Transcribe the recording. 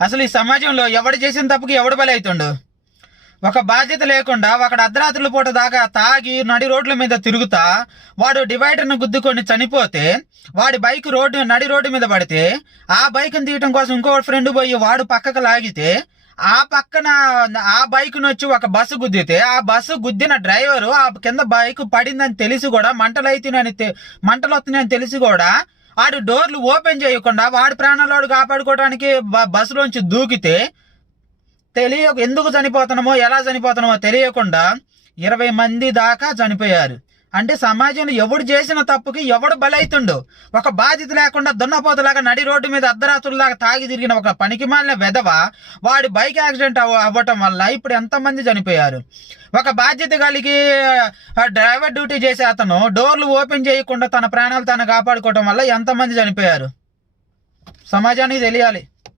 అసలు ఈ సమాజంలో ఎవడు చేసిన తప్పుకి ఎవడు బలి అవుతుండు? ఒక బాధ్యత లేకుండా ఒకడు అర్ధరాత్రుల పూట దాకా తాగి నడి రోడ్ల మీద తిరుగుతా వాడు డివైడర్ను గుద్దుకొని చనిపోతే, వాడి బైక్ నడి రోడ్డు మీద పడితే ఆ బైక్ని తీయటం కోసం ఇంకో ఫ్రెండ్ పోయి వాడు పక్కకు లాగితే ఆ పక్కన ఆ బైక్ వచ్చి ఒక బస్సు గుద్దితే ఆ బస్సు గుద్దిన డ్రైవరు ఆ కింద బైక్ పడిందని తెలిసి కూడా మంటలు వస్తున్నాయని తెలిసి కూడా వాడు డోర్లు ఓపెన్ చేయకుండా వాడి ప్రాణాలు కాపాడుకోవడానికి బస్సులోంచి దూకితే ఎందుకు చనిపోతున్నామో ఎలా చనిపోతున్నామో తెలియకుండా 20 మంది దాకా చనిపోయారు. అంటే సమాజంలో ఎవడు చేసిన తప్పుకి ఎవడు బలైతుండు? ఒక బాధ్యత లేకుండా దున్నపోతలాగా నడి రోడ్డు మీద అర్ధరాత్రులాగా తాగి తిరిగిన ఒక పనికిమాలిన వెధవ వాడి బైక్ యాక్సిడెంట్ అవ్వటం వల్ల ఇప్పుడు ఎంతమంది చనిపోయారు? ఒక బాధ్యత కలిగి డ్రైవర్ డ్యూటీ చేసే అతను డోర్లు ఓపెన్ చేయకుండా తన ప్రాణాలు తాను కాపాడుకోవటం వల్ల ఎంతమంది చనిపోయారు? సమాజానికి తెలియాలి.